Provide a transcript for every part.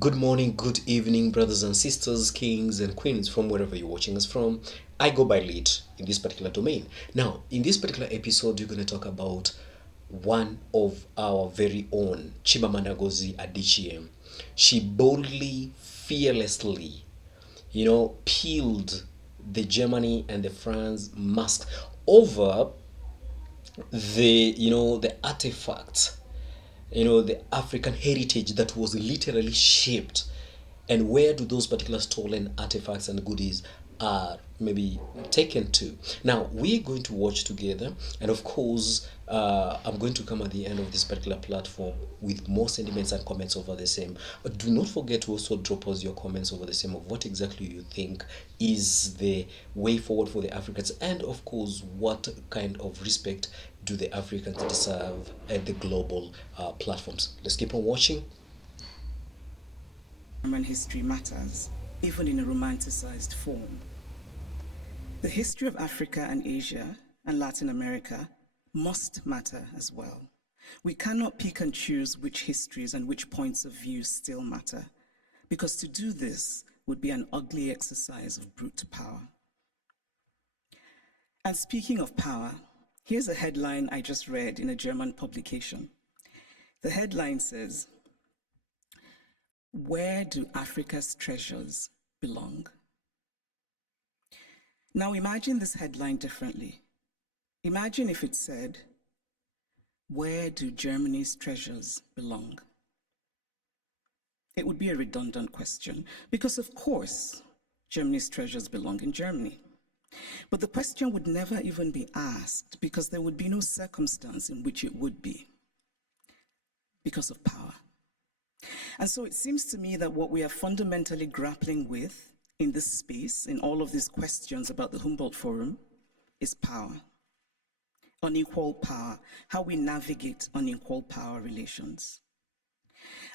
Good morning, good evening, brothers and sisters, kings and queens from wherever you're watching us from. I go by lead in this particular domain. Now, in this particular episode, we're going to talk about one of our very own, Chimamanda Ngozi Adichie. She boldly, fearlessly, peeled the Germany and the France mask over the artifacts, the African heritage that was literally shaped. And where do those particular stolen artifacts and goodies are maybe taken to? Now we're going to watch together, and of course, I'm going to come at the end of this particular platform with more sentiments and comments over the same. But do not forget to also drop us your comments over the same of what exactly you think is the way forward for the Africans, and of course, what kind of respect do the Africans deserve at the global platforms. Let's keep on watching. German history matters, even in a romanticized form. The history of Africa and Asia and Latin America must matter as well. We cannot pick and choose which histories and which points of view still matter, because to do this would be an ugly exercise of brute power. And speaking of power, here's a headline I just read in a German publication. The headline says, "Where do Africa's treasures belong?" Now imagine this headline differently. Imagine if it said, "Where do Germany's treasures belong?" It would be a redundant question because, of course, Germany's treasures belong in Germany. But the question would never even be asked because there would be no circumstance in which it would be, because of power. And so it seems to me that what we are fundamentally grappling with in this space, in all of these questions about the Humboldt Forum, is power. Unequal power, how we navigate unequal power relations.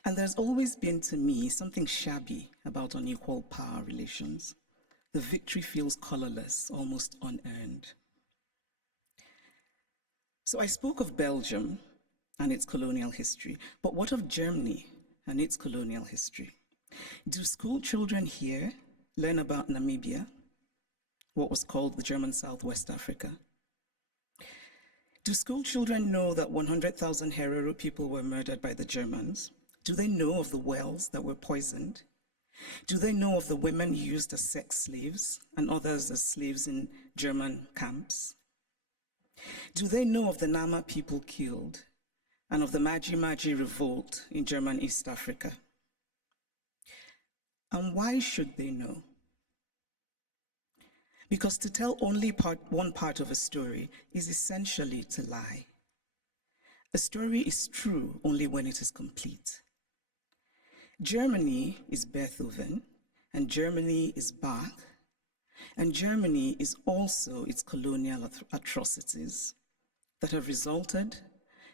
And there's always been, to me, something shabby about unequal power relations. The victory feels colorless, almost unearned. So I spoke of Belgium and its colonial history, but what of Germany and its colonial history? Do school children here learn about Namibia, what was called the German Southwest Africa? Do school children know that 100,000 Herero people were murdered by the Germans? Do they know of the wells that were poisoned? Do they know of the women used as sex slaves and others as slaves in German camps? Do they know of the Nama people killed and of the Maji Maji revolt in German East Africa? And why should they know? Because to tell only one part of a story is essentially to lie. A story is true only when it is complete. Germany is Beethoven, and Germany is Bach, and Germany is also its colonial atrocities that have resulted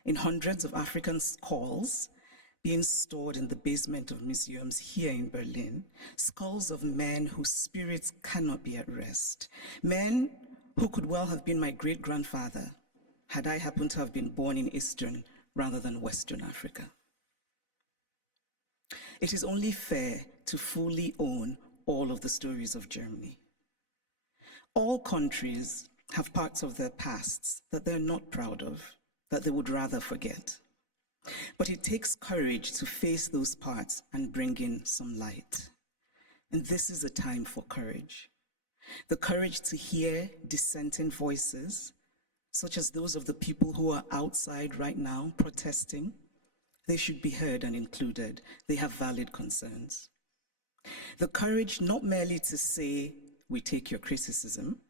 in hundreds of African skulls being stored in the basement of museums here in Berlin, skulls of men whose spirits cannot be at rest, men who could well have been my great-grandfather had I happened to have been born in Eastern rather than Western Africa. It is only fair to fully own all of the stories of Germany. All countries have parts of their pasts that they're not proud of, that they would rather forget. But it takes courage to face those parts and bring in some light. And this is a time for courage. The courage to hear dissenting voices, such as those of the people who are outside right now protesting. They should be heard and included. They have valid concerns. The courage not merely to say, "We take your criticism,"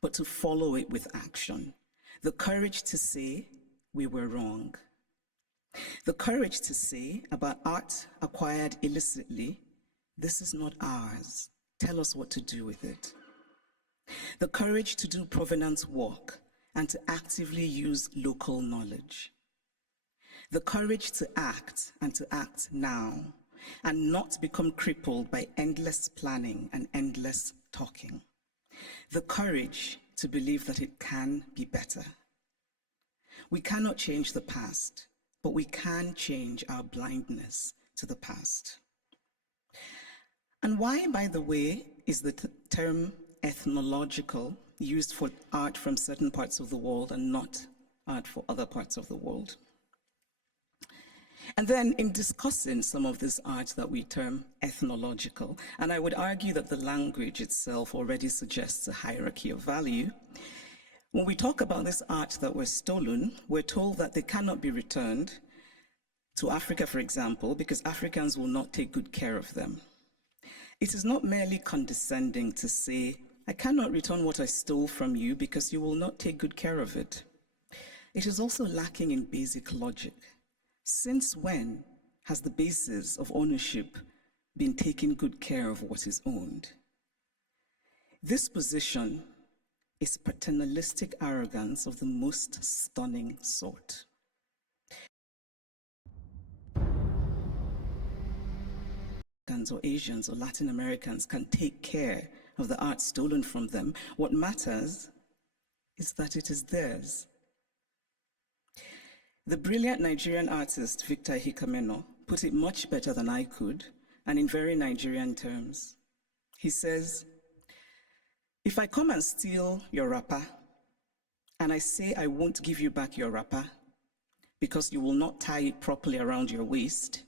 but to follow it with action. The courage to say, "We were wrong." The courage to say about art acquired illicitly, "This is not ours. Tell us what to do with it." The courage to do provenance work and to actively use local knowledge. The courage to act and to act now and not become crippled by endless planning and endless talking. The courage to believe that it can be better. We cannot change the past, but we can change our blindness to the past. And why, by the way, is the term ethnological used for art from certain parts of the world and not art for other parts of the world? And then in discussing some of this art that we term ethnological, and I would argue that the language itself already suggests a hierarchy of value, when we talk about this art that was stolen, we're told that they cannot be returned to Africa, for example, because Africans will not take good care of them. It is not merely condescending to say, I cannot return what I stole from you because you will not take good care of it. It is also lacking in basic logic. Since when has the basis of ownership been taking good care of what is owned? This position is paternalistic arrogance of the most stunning sort. Or Asians or Latin Americans can take care of the art stolen from them. What matters is that it is theirs. The brilliant Nigerian artist Victor Hikameno put it much better than I could, and in very Nigerian terms. He says, if I come and steal your wrapper, and I say I won't give you back your wrapper because you will not tie it properly around your waist,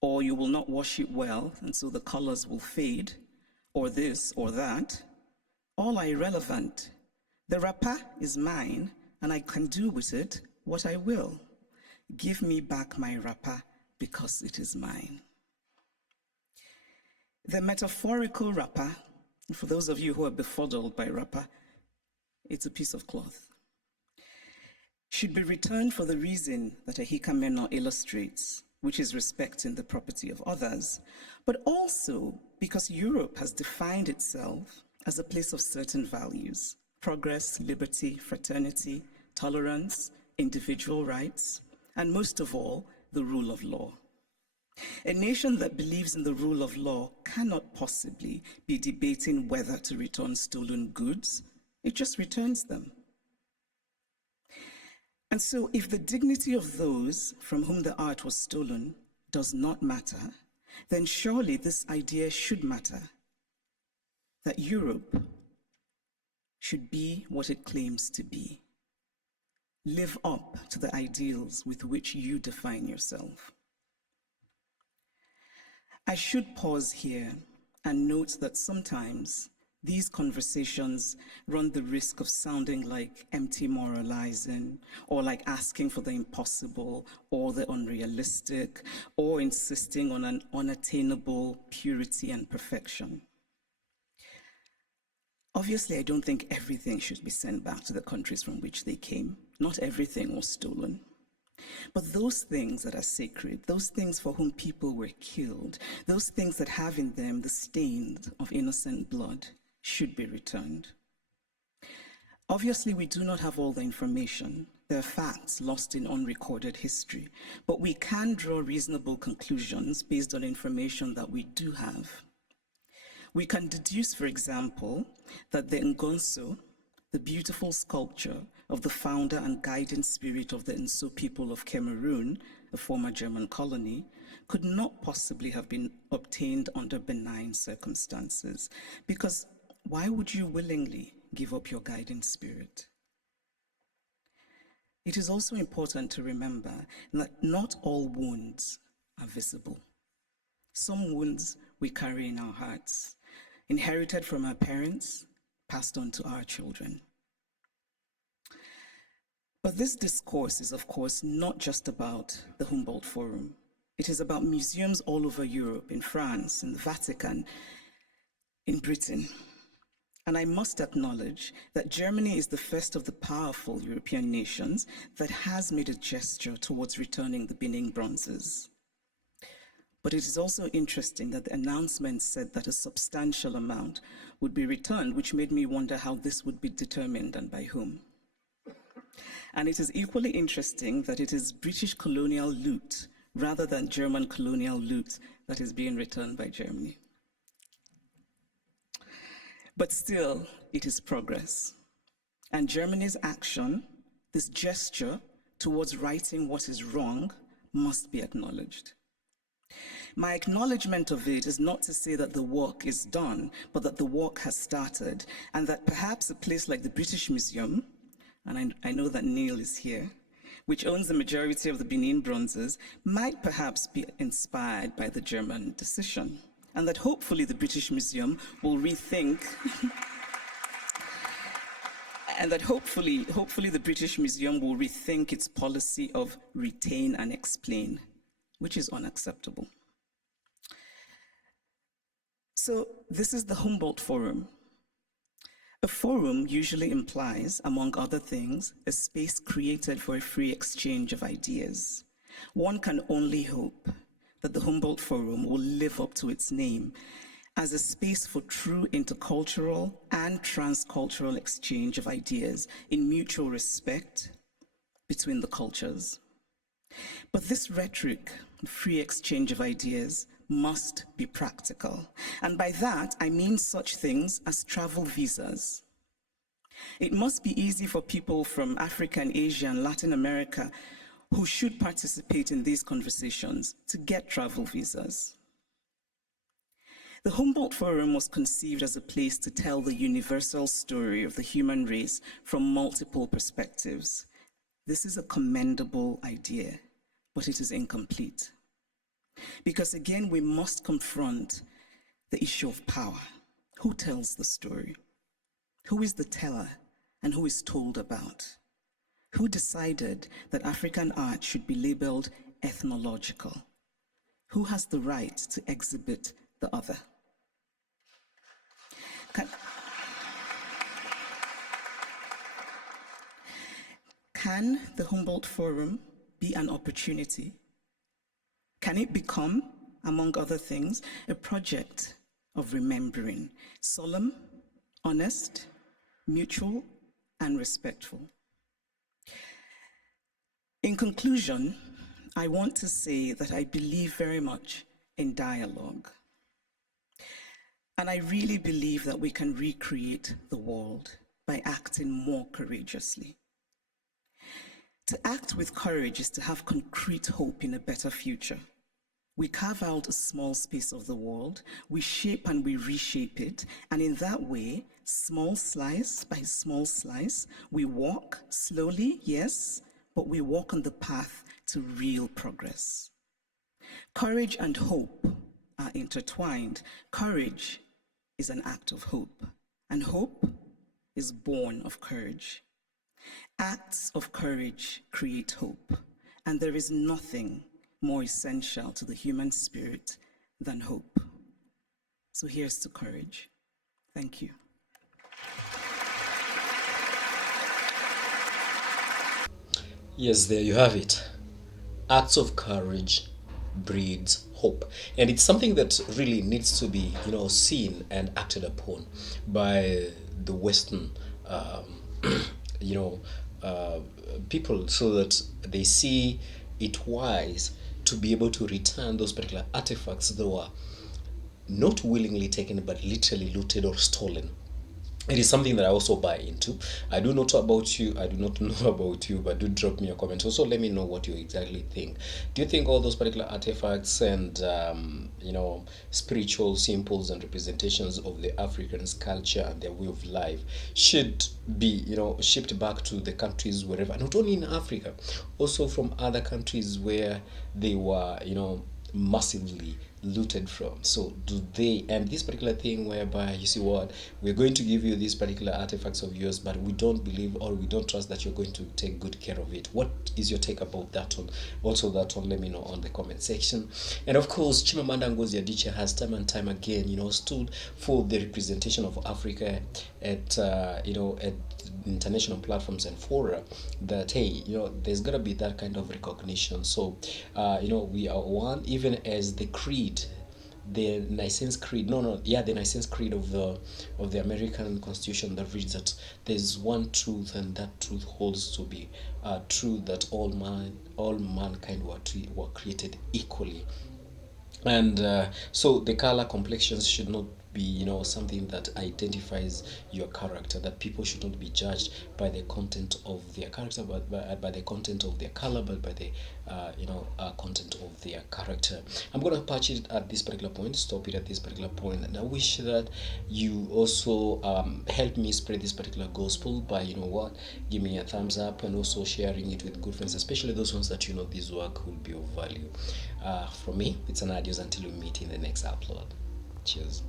or you will not wash it well, and so the colors will fade, or this or that, all are irrelevant. The wrapper is mine, and I can do with it what I will. Give me back my wrapper because it is mine. The metaphorical wrapper, for those of you who are befuddled by wrapper, it's a piece of cloth, should be returned for the reason that Hikameno illustrates, which is respecting the property of others, but also because Europe has defined itself as a place of certain values: progress, liberty, fraternity, tolerance, individual rights, and most of all, the rule of law. A nation that believes in the rule of law cannot possibly be debating whether to return stolen goods. It just returns them. And so if the dignity of those from whom the art was stolen does not matter, then surely this idea should matter, that Europe should be what it claims to be. Live up to the ideals with which you define yourself. I should pause here and note that sometimes these conversations run the risk of sounding like empty moralizing, or like asking for the impossible or the unrealistic, or insisting on an unattainable purity and perfection. Obviously, I don't think everything should be sent back to the countries from which they came. Not everything was stolen. But those things that are sacred, those things for whom people were killed, those things that have in them the stains of innocent blood, should be returned. Obviously, we do not have all the information. There are facts lost in unrecorded history, but we can draw reasonable conclusions based on information that we do have. We can deduce, for example, that the Ngonso, the beautiful sculpture of the founder and guiding spirit of the Nso people of Cameroon, a former German colony, could not possibly have been obtained under benign circumstances, because why would you willingly give up your guiding spirit? It is also important to remember that not all wounds are visible. Some wounds we carry in our hearts, inherited from our parents, passed on to our children. But this discourse is, of course, not just about the Humboldt Forum. It is about museums all over Europe, in France, in the Vatican, in Britain. And I must acknowledge that Germany is the first of the powerful European nations that has made a gesture towards returning the Benin bronzes. But it is also interesting that the announcement said that a substantial amount would be returned, which made me wonder how this would be determined and by whom. And it is equally interesting that it is British colonial loot rather than German colonial loot that is being returned by Germany. But still, it is progress. And Germany's action, this gesture towards righting what is wrong, must be acknowledged. My acknowledgement of it is not to say that the work is done, but that the work has started, and that perhaps a place like the British Museum, and I know that Neil is here, which owns the majority of the Benin bronzes, might perhaps be inspired by the German decision, and that hopefully the British Museum will rethink and that hopefully the British Museum will rethink its policy of retain and explain, which is unacceptable. So this is the Humboldt Forum. A forum usually implies, among other things, a space created for a free exchange of ideas. One can only hope that the Humboldt Forum will live up to its name as a space for true intercultural and transcultural exchange of ideas in mutual respect between the cultures. But this rhetoric, free exchange of ideas, must be practical. And by that, I mean such things as travel visas. It must be easy for people from Africa and Asia and Latin America who should participate in these conversations to get travel visas. The Humboldt Forum was conceived as a place to tell the universal story of the human race from multiple perspectives. This is a commendable idea, but it is incomplete. Because again, we must confront the issue of power. Who tells the story? Who is the teller and who is told about? Who decided that African art should be labeled ethnological? Who has the right to exhibit the other? Can the Humboldt Forum be an opportunity? Can it become, among other things, a project of remembering, solemn, honest, mutual, and respectful? In conclusion, I want to say that I believe very much in dialogue. And I really believe that we can recreate the world by acting more courageously. To act with courage is to have concrete hope in a better future. We carve out a small space of the world, we shape and we reshape it, and in that way, small slice by small slice, we walk slowly, yes, but we walk on the path to real progress. Courage and hope are intertwined. Courage is an act of hope, and hope is born of courage. Acts of courage create hope, and there is nothing more essential to the human spirit than hope. So here's to courage. Thank you. Yes, there you have it. Acts of courage breeds hope, and it's something that really needs to be, seen and acted upon by the Western, you know, people, so that they see it wise to be able to return those particular artifacts that were not willingly taken but literally looted or stolen. It is something that I also buy into. I do not know about you. I do not know about you, but do drop me a comment. Also, let me know what you exactly think. Do you think all those particular artifacts and spiritual symbols and representations of the Africans' culture and their way of life should be shipped back to the countries wherever, not only in Africa, also from other countries where they were massively looted from? So do they, and this particular thing whereby you see what, we're going to give you these particular artifacts of yours, but we don't believe or we don't trust that you're going to take good care of it. What is your take about that one? Also that one, let me know on the comment section. And of course, Chimamanda Ngozi Adichie has time and time again stood for the representation of Africa at at international platforms and fora, that hey, there's gonna be that kind of recognition. So we are one, even as the creed, the Nicene Creed, the Nicene Creed of the American Constitution, that reads that there's one truth, and that truth holds to be true, that all mankind were created equally. And so the color complexions should not be, something that identifies your character, that people should not be judged by the content of their character, but by the content of their color, but by the content of their character. I'm going to patch it at this particular point, stop it at this particular point, and I wish that you also help me spread this particular gospel by, give me a thumbs up, and also sharing it with good friends, especially those ones that this work will be of value. From me, it's an adios until we meet in the next upload. Cheers.